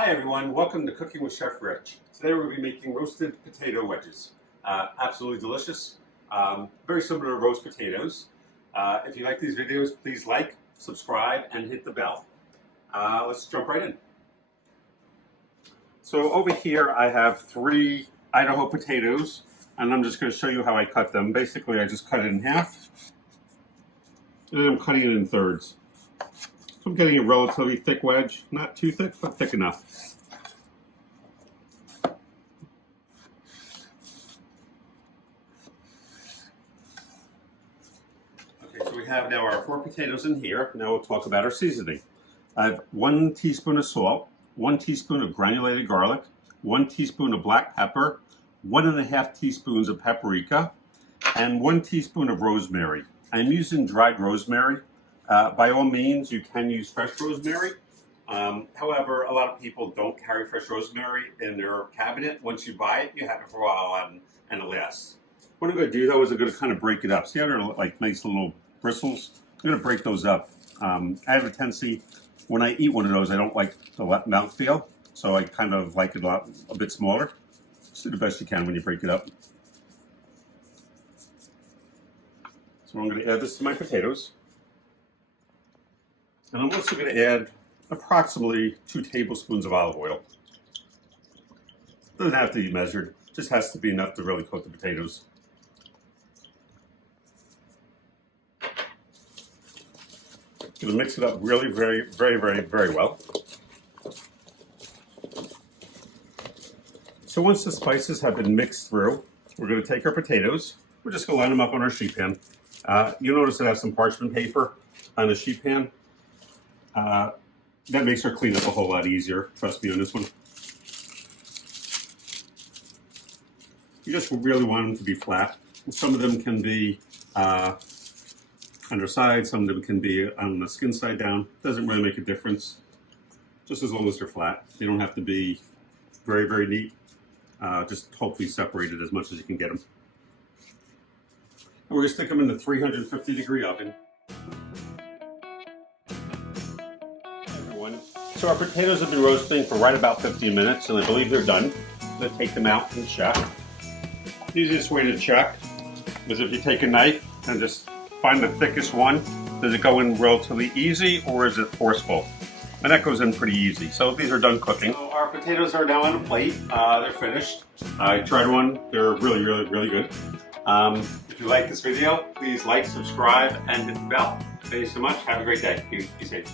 Hi everyone, welcome to Cooking with Chef Rich. Today we're going to be making roasted potato wedges. Absolutely delicious, very similar to roast potatoes. If you like these videos, please like, subscribe, and hit the bell. Let's jump right in. So over here I have 3 Idaho potatoes, and I'm just going to show you how I cut them. Basically I just cut it in half, and then I'm cutting it in thirds. So I'm getting a relatively thick wedge, not too thick, but thick enough. Okay, so we have now our 4 potatoes in here. Now we'll talk about our seasoning. I have 1 teaspoon of salt, 1 teaspoon of granulated garlic, 1 teaspoon of black pepper, 1.5 teaspoons of paprika, and 1 teaspoon of rosemary. I'm using dried rosemary. By all means, you can use fresh rosemary. However, a lot of people don't carry fresh rosemary in their cabinet. Once you buy it, you have it for a while and it lasts. What I'm going to do though is I'm going to kind of break it up. See how they're like nice little bristles? I'm going to break those up. I have a tendency, when I eat one of those, I don't like the mouthfeel, so I kind of like it a bit smaller. Just do the best you can when you break it up. So I'm going to add this to my potatoes. And I'm also going to add approximately 2 tablespoons of olive oil. Doesn't have to be measured, just has to be enough to really coat the potatoes. Going to mix it up really very well. So once the spices have been mixed through, we're going to take our potatoes. We're just going to line them up on our sheet pan. You'll notice I have some parchment paper on the sheet pan. That makes our cleanup a whole lot easier, trust me on this one. You just really want them to be flat. Some of them can be underside, some of them can be on the skin side down. Doesn't really make a difference, just as long as they're flat. They don't have to be very neat, just hopefully separated as much as you can get them. And we're going to stick them in the 350-degree oven. So our potatoes have been roasting for right about 15 minutes, and I believe they're done. I'm going to take them out and check. The easiest way to check is if you take a knife and just find the thickest one. Does it go in relatively easy, or is it forceful? And that goes in pretty easy. So these are done cooking. So our potatoes are now on a plate. They're finished. I tried one. They're really good. If you like this video, please like, subscribe, and hit the bell. Thank you so much. Have a great day. Be safe.